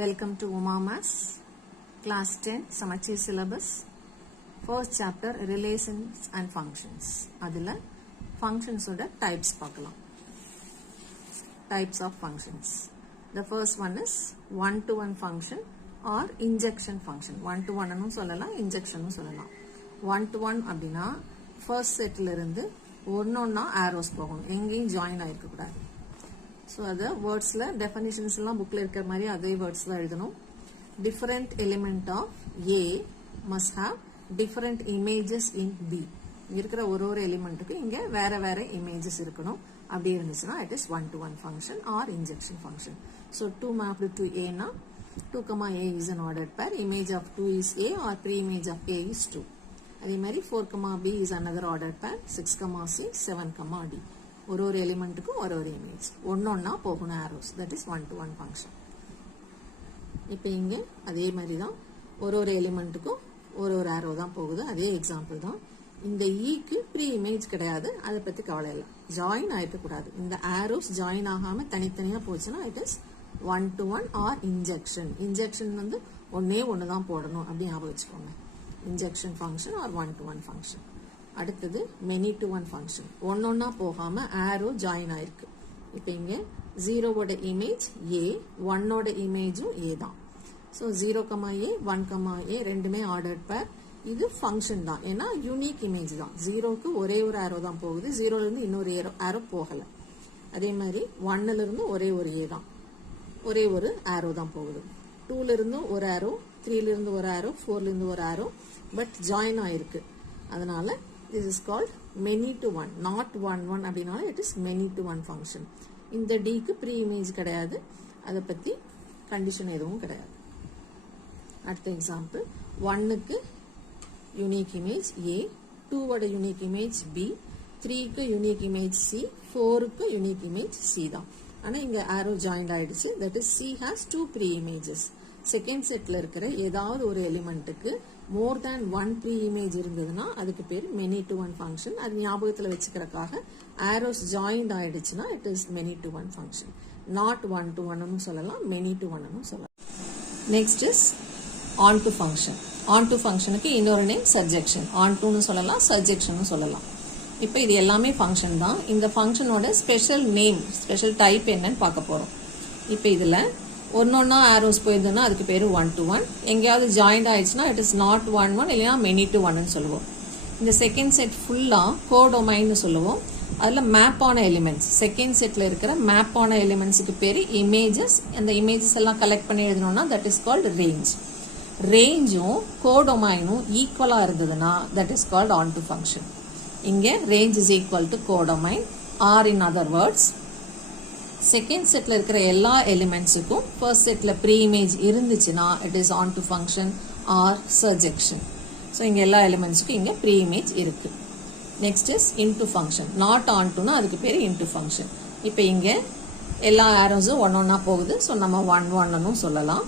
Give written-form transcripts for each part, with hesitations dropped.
Welcome to Uma Maths, Class 10, Samachir Syllabus, First Chapter, Relations and Functions. அதில் functions ஓட types பார்க்கலாம். Types of functions. The first one is one-to-one function or injection function. One-to-one னும் சொல்லலாம், injection னும் சொல்லலாம். One-to-one அப்படின்னா first setல இருந்து ஒன்னொன்னா arrows போகணும், எங்கேயும் join ஆயிருக்க கூடாது. So அது wordsல definitions எல்லாம் bookல இருக்கிற மாதிரி அதே wordsல எழுதணும். Different element of A must have different images in B. இருக்கிற ஒரு எலிமெண்ட்டுக்கு இங்க வேற வேற images இருக்கணும். அப்படி இருந்துச்சுன்னா it is one to one function or injection function. So 2 mapped to A na 2, A is an ordered pair. Image of 2 is A or pre-image of A is 2. அதே மாதிரி 4, B is another ordered pair. 6, C, 7, D. ஒரு எலிமெண்ட்டுக்கு ஒரு image ஒன்னொன்னா போகணும் arrows. That is one to one function. இப்போ இங்க அதே மாதிரி தான் ஒரு எலிமெண்ட்டுக்கும் ஒரு arrow தான் போகுது. அதே எக்ஸாம்பிள் தான். இந்த ஈக்கு ப்ரீ இமேஜ் கிடையாது, அதை பத்தி கவலை இல்லை. ஜாயின் ஆயிருக்க கூடாது. இந்த arrows ஜாயின் ஆகாம தனித்தனியா போச்சுன்னா it is one to one or injection. Injection வந்து ஒன்னு தான் போடணும் அப்படி ஞாபகம் வச்சுக்கோங்க. Injection function or one to one function. அடுத்தது many to one function. ஒன்னொன்னா போகாம arrow join ஆயிருக்கு. இப்போ இங்க 0 ஓட இமேஜ் A, 1 ஓட இமேஜும் A தான். So 0, A, 1, A ரெண்டுமே ordered pair. இது function தான். ஏன்னா யூனிக் இமேஜ் தான். 0க்கு ஒரே ஒரு arrow தான் போகுது. 0ல இருந்து இன்னொரு arrow போகல. அதே மாதிரி 1ல இருந்து ஒரே ஒரு A தான். ஒரே ஒரு arrow தான் போகுது. 2ல இருந்து ஒரு arrow, 3ல இருந்து ஒரு arrow, 4ல இருந்து ஒரு arrow, பட் join ஆயிருக்கு. அதனால this is called many to one, not one அப்படினால it is many to one function. இந்த D க்கு ப்ரீ இமேஜ் கிடையாது, அதை பத்தி கண்டிஷன் எதுவும் கிடையாது. அடுத்த எக்ஸாம்பிள் 1க்கு யூனிக் இமேஜ் A, 2 ஓட யூனிக் இமேஜ் B, 3க்கு யூனிக் இமேஜ் C, 4க்கு யூனிக் இமேஜ் C தான். ஆனா இங்க arrow joined ஆயிடுச்சு. that is C has 2 pre images. Second செட்ல இருக்கிற ஏதாவது ஒரு எலிமெண்ட்டுக்கு மோர் தேன் 1 ப்ரீ இமேஜ் இருந்ததுன்னா அதுக்கு பேர் many to one function. அது ஞாபகத்துல வச்சுக்கிறதுக்காக arrows joined ஆயிடுச்சுன்னா it is many to one function. not one to one னு சொல்லலாம், many to one னு சொல்லலாம். next is on to function. on to functionக்கு இன்னொரு நேம் surjection. on to னு சொல்லலாம், surjection னு சொல்லலாம். இப்போ இது எல்லாமே ஃபங்க்ஷன் தான். இந்த ஃபங்க்ஷனோட ஸ்பெஷல் நேம், ஸ்பெஷல் டைப் என்னன்னு பார்க்க போறோம். இப்போ இதுல ஒன்னொன்னா arrows போயிருந்ததுன்னா அதுக்கு பேரு one to one. எங்கேயாவது ஜாயிண்ட் ஆயிடுச்சுன்னா it is not one இல்லைன்னா many to one னு சொல்லுவோம். இந்த செகண்ட் செட் ஃபுல்லா கோடொமைன்னு சொல்லுவோம். அதுல மேப் ஆன எலிமெண்ட்ஸ், செகண்ட் செட்ல இருக்கிற மேப் ஆன எலிமெண்ட்ஸுக்கு பேரு இமேஜஸ். அந்த இமேஜஸ் எல்லாம் கலெக்ட் பண்ணி எழுதணும்னா தட் இஸ் கால்டு ரேஞ்ச். ரேஞ்சும் கோடொமைனும் ஈக்குவலா இருந்ததுன்னா that is called onto function. இங்க range is equal to codomain or in other words second செட்ல இருக்கிற எல்லா எலிமெண்ட்ஸுக்கும் ஃபர்ஸ்ட் செட்ல ப்ரீ இமேஜ் இருந்துச்சுன்னா it is onto function or surjection. So இங்க எல்லா எலிமெண்ட்ஸுக்கும் இங்க ப்ரீ இமேஜ் இருக்கு. Next is into function. Not ஆன் டுனா அதுக்கு பேர் இன்டு ஃபங்க்ஷன். இப்போ இங்க எல்லா ஆரோஸும் ஒன்னொன்னா போகுது. ஸோ நம்ம 1 சொல்லலாம்.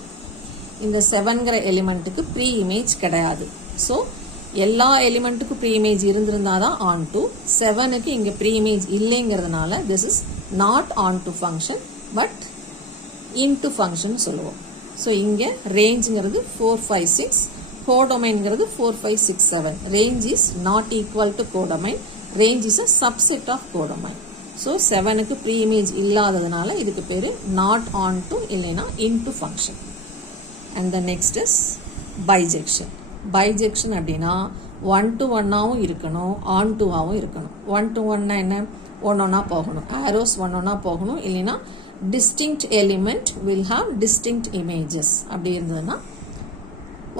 இந்த 7ங்கிற எலிமெண்ட்டுக்கு ப்ரீ இமேஜ் கிடையாது. ஸோ எல்லா எலிமெண்ட்டுக்கும் ப்ரீ இமேஜ் இருந்திருந்தாதான் ஆன் டு. 7க்கு இங்க ப்ரீ இமேஜ் இல்லைங்கிறதுனால this is not onto function but into function சொல்லுவோம். ஸோ இங்க ரேஞ்சுங்கிறது 4, 5, 6, கோடொமைன்ங்கிறது 4, 5, 6, 7. Range is not equal to codomain. Range is a subset of codomain. So 7க்கு ப்ரீ இமேஜ் இல்லாததுனால இதுக்கு பேரு நாட் ஆன் டு இல்லைன்னா into function. And the next is bijection. Bijection அப்படின்னா 1 to 1 இருக்கணும், ஆன் டுவாவும் இருக்கணும். 1 to 1 என்ன, ஒன்னொன்னா போகணும், arrows ஒன்னொன்னா போகணும். இல்லைன்னா distinct element will have distinct images. அப்படி இருந்ததுன்னா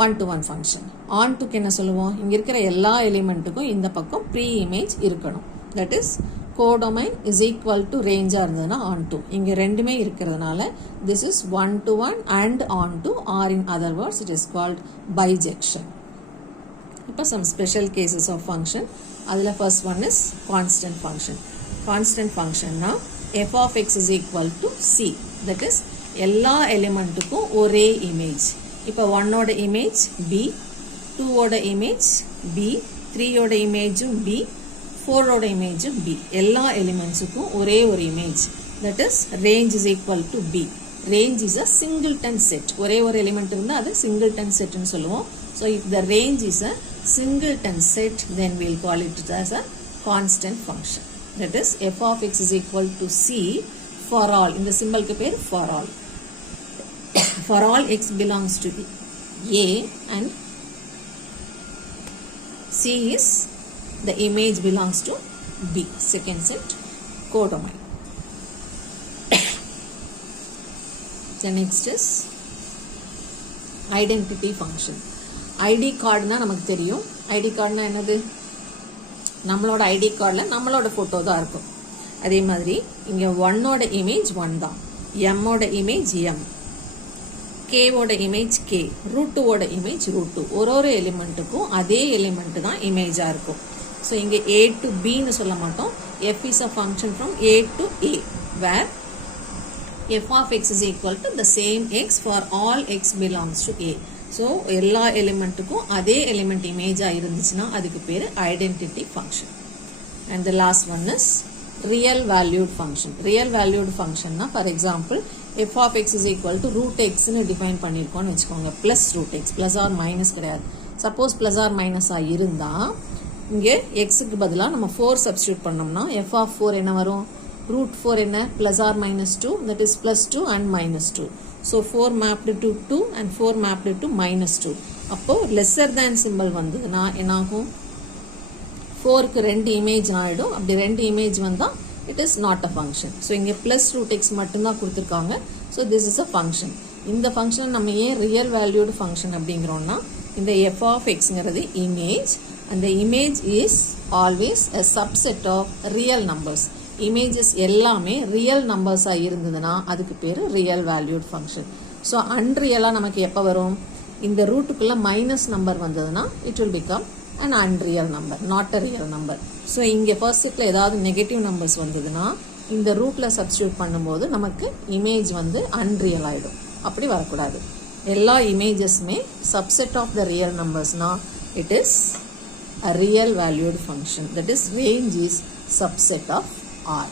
1 to 1 function. on to என்ன சொல்லுவோம், இங்க இருக்கிற எல்லா எலிமெண்ட்டுக்கும் இந்த பக்கம் ப்ரீ இமேஜ் இருக்கணும். that is codomain is equal to range இருந்ததுன்னா on to. இங்க ரெண்டுமே இருக்கிறதுனால this is 1 to 1 and on to, or in other words it is called bijection. இப்போ some special cases of function. அதுல first one is constant function. Constant function na f of x is equal to c. That is எல்லா எலிமெண்ட்டுக்கும் ஒரே image. இப்போ 1 ஓட image b, 2 ஓட image b, 3 ஓட இமேஜும் b, 4 ஓட இமேஜும் b. எல்லா எலிமெண்ட்ஸுக்கும் ஒரே ஒரு image. That is range is equal to b. range is a singleton set. ஒரே ஒரு எலிமெண்ட் இருந்தா அது singleton set ன்னு சொல்லுவோம். So if the range is a singleton set, then we'll call it as a constant function. That is f of x is equal to c for all. இந்த சிம்பலுக்கு பேர் for all. For all x belongs to a and c is the image belongs to b. Second set codomain. The next is identity function. ID கார்டுனா நமக்கு தெரியும். ID கார்டுனா என்னது? நம்மளோட ID கார்டில் நம்மளோட photo தான் இருக்கும். அதே மாதிரி இங்கே 1ஓட இமேஜ் 1 தான், mஓட இமேஜ் m, kஓட இமேஜ் k, √2ஓட இமேஜ் √2. ஒரு எலிமெண்ட்டுக்கும் அதே எலிமெண்ட் தான் இமேஜாக இருக்கும். ஸோ இங்கே a to bன்னு சொல்ல மாட்டோம். f is a function from a to a where f of x is equal to the same x for all x belongs to a. So எல்லா எலிமெண்ட்டுக்கும் அதே எலிமெண்ட் இமேஜாக இருந்துச்சுன்னா அதுக்கு பேர் identity function. And the last one is real valued function. Real valued ஃபங்க்ஷன்னா for example f of x is equal to √x-னு define பண்ணியிருக்கோன்னு வச்சுக்கோங்க. Plus √x, plus or minus கிடையாது. சப்போஸ் ப்ளஸ் ஆர் மைனஸாக இருந்தால் இங்கே எக்ஸுக்கு பதிலாக நம்ம 4 சப்ஸ்டியூட் பண்ணோம்னா f of 4 என்ன வரும்? √4 என்ன? Plus or minus 2, that is plus 2 and minus 2. So 4 mapped to 2 and 4 mapped to minus 2. அப்போ lesser than symbol வந்ததுன்னா என்னாகும்? 4க்கு 2 இமேஜ் ஆகிடும். அப்படி 2 இமேஜ் வந்தால் it is not a function. So இங்கே ப்ளஸ் √x மட்டும்தான் கொடுத்துருக்காங்க. So this is a function. இந்த ஃபங்க்ஷனை நம்ம ஏன் ரியல் வேல்யூடு ஃபங்க்ஷன் அப்படிங்கிறோம்னா இந்த f of xங்கிறது இமேஜ். அந்த image is always a subset of real numbers. Images எல்லாமே ரியல் நம்பர்ஸாக இருந்ததுன்னா அதுக்கு பேர் ரியல் வேல்யூட் ஃபங்க்ஷன். ஸோ அன்ரியலாக நமக்கு எப்போ வரும்? இந்த ரூட்டுக்குள்ளே மைனஸ் நம்பர் வந்ததுன்னா it will become an unreal number, not a real number. So இங்கே ஃபர்ஸ்ட் செட்டில் ஏதாவது நெகட்டிவ் நம்பர்ஸ் வந்ததுன்னா இந்த ரூட்டில் சப்ஸ்டியூட் பண்ணும்போது நமக்கு இமேஜ் வந்து அன்ரியல் ஆகிடும். அப்படி வரக்கூடாது. எல்லா இமேஜஸுமே சப்செட் ஆஃப் த ரியல் நம்பர்ஸ்னா it is a real valued function. That is range is subset of R.